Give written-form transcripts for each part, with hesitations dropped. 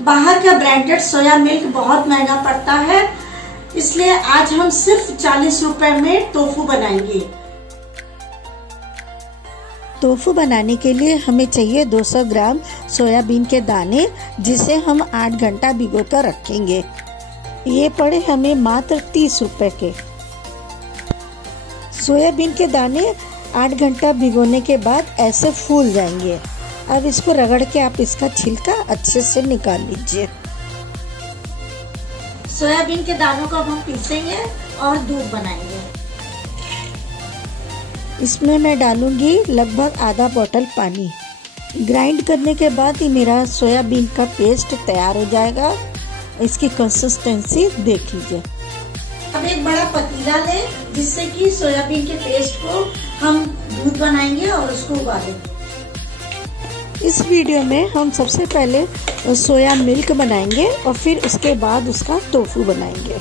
बाहर का branded soya milk बहुत महंगा पड़ता है, इसलिए आज हम सिर्फ 40 रुपए में टोफू बनाएंगे। टोफू बनाने के लिए हमें चाहिए 200 ग्राम सोयाबीन के दाने, जिसे हम 8 घंटा भिगो कर रखेंगे। ये पड़े हमें मात्र 30 रुपए के। सोयाबीन के दाने 8 घंटा भिगोने के बाद ऐसे फूल जाएंगे। अब इसको रगड़ के आप इसका छिलका अच्छे से निकाल लीजिए। सोयाबीन के दानों को अब हम पीसेंगे और दूध बनाएंगे। इसमें मैं डालूंगी लगभग आधा बोतल पानी। ग्राइंड करने के बाद ही मेरा सोयाबीन का पेस्ट तैयार हो जाएगा। इसकी कंसिस्टेंसी देख लीजिए। अब एक बड़ा पतीला लें, जिससे कि सोयाबीन के पेस्ट को हम दूध बनाएंगे और उसको उबालेंगे। इस वीडियो में हम सबसे पहले सोया मिल्क बनाएंगे और फिर उसके बाद उसका टोफू बनाएंगे।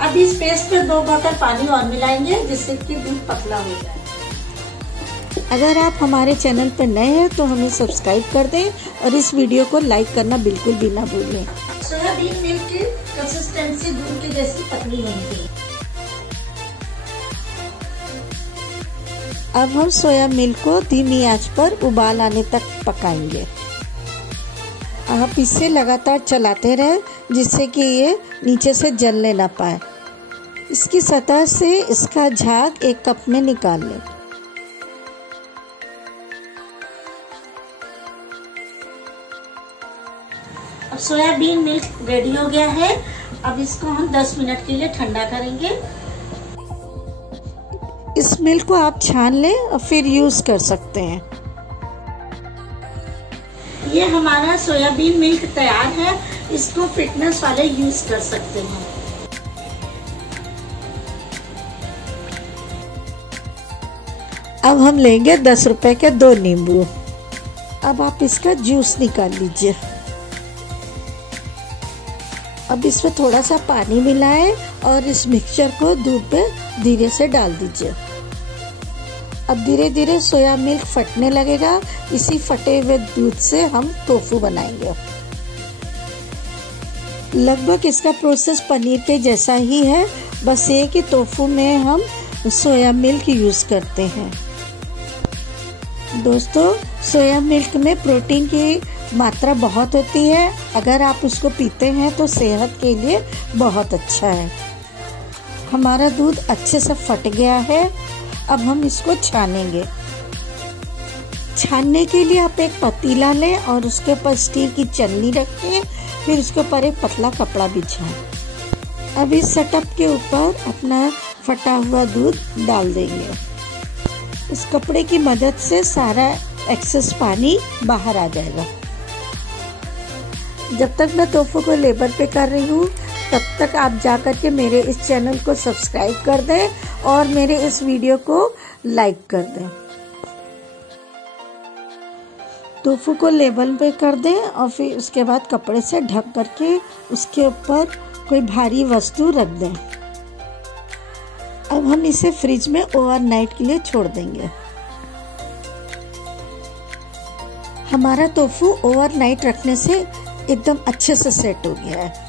अब इस पेस्ट में 2 बोतल पानी और मिलाएंगे, जिससे कि दूध पतला हो जाए। अगर आप हमारे चैनल पर नए हैं तो हमें सब्सक्राइब कर दें और इस वीडियो को लाइक करना बिल्कुल भी ना भूलें। सोयाबीन मिल्क की कंसिस्टेंसी दूध की जैसी पतली होनी चाहिए। अब हम सोया मिल्क को धीमी आंच पर उबाल आने तक पकाएंगे। आप इसे लगातार चलाते रहें, जिससे कि ये नीचे से जलने ना पाए। इसकी सतह से इसका झाग एक कप में निकाल लें। अब सोयाबीन मिल्क रेडी हो गया है। अब इसको हम 10 मिनट के लिए ठंडा करेंगे। इस मिल्क को आप छान लें और फिर यूज कर सकते हैं। ये हमारा सोयाबीन मिल्क तैयार है। इसको फिटनेस वाले यूज कर सकते हैं। अब हम लेंगे 10 रुपए के 2 नींबू। अब आप इसका जूस निकाल लीजिए। अब इसमें थोड़ा सा पानी मिलाएं और इस मिक्सचर को दूध पे धीरे से डाल दीजिए। अब धीरे धीरे सोया मिल्क फटने लगेगा। इसी फटे हुए दूध से हम टोफू बनाएंगे। लगभग इसका प्रोसेस पनीर के जैसा ही है, बस ये कि टोफू में हम सोया मिल्क यूज करते हैं। दोस्तों, सोया मिल्क में प्रोटीन की मात्रा बहुत होती है। अगर आप उसको पीते हैं तो सेहत के लिए बहुत अच्छा है। हमारा दूध अच्छे से फट गया है। अब हम इसको छानेंगे। छानने के लिए आप एक पतीला लें और उसके ऊपर स्टील की चन्नी रखें, फिर उसके ऊपर एक पतला कपड़ा बिछाएं। अब इस सेटअप के ऊपर अपना फटा हुआ दूध डाल देंगे। इस कपड़े की मदद से सारा एक्सेस पानी बाहर आ जाएगा। जब तक मैं टोफू को लेबर पे कर रही हूँ, तब तक आप जाकर के मेरे इस चैनल को सब्सक्राइब कर दें और मेरे इस वीडियो को लाइक कर दें। टोफू को लेबल पे कर दें और फिर उसके बाद कपड़े से ढक करके उसके ऊपर कोई भारी वस्तु रख दें। अब हम इसे फ्रिज में ओवरनाइट के लिए छोड़ देंगे। हमारा टोफू ओवरनाइट रखने से एकदम अच्छे से सेट हो गया है।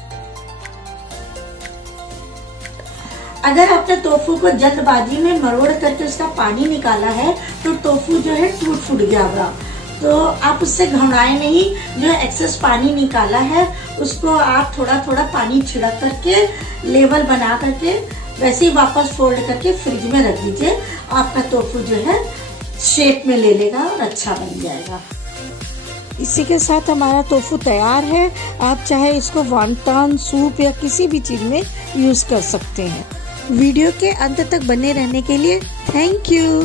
अगर आपने टोफू को जल्दबाजी में मरोड़ करके उसका पानी निकाला है तो टोफू जो है टूट फूट गया होगा। तो आप उससे घबराएं नहीं। जो एक्सेस पानी निकाला है उसको आप थोड़ा थोड़ा पानी छिड़क करके लेवल बना करके वैसे ही वापस फोल्ड करके फ्रिज में रख दीजिए। आपका टोफू जो है शेप में ले लेगा और अच्छा बन जाएगा। इसी के साथ हमारा टोफू तैयार है। आप चाहे इसको वॉन्टन, सूप या किसी भी चीज में यूज कर सकते हैं। वीडियो के अंत तक बने रहने के लिए थैंक यू।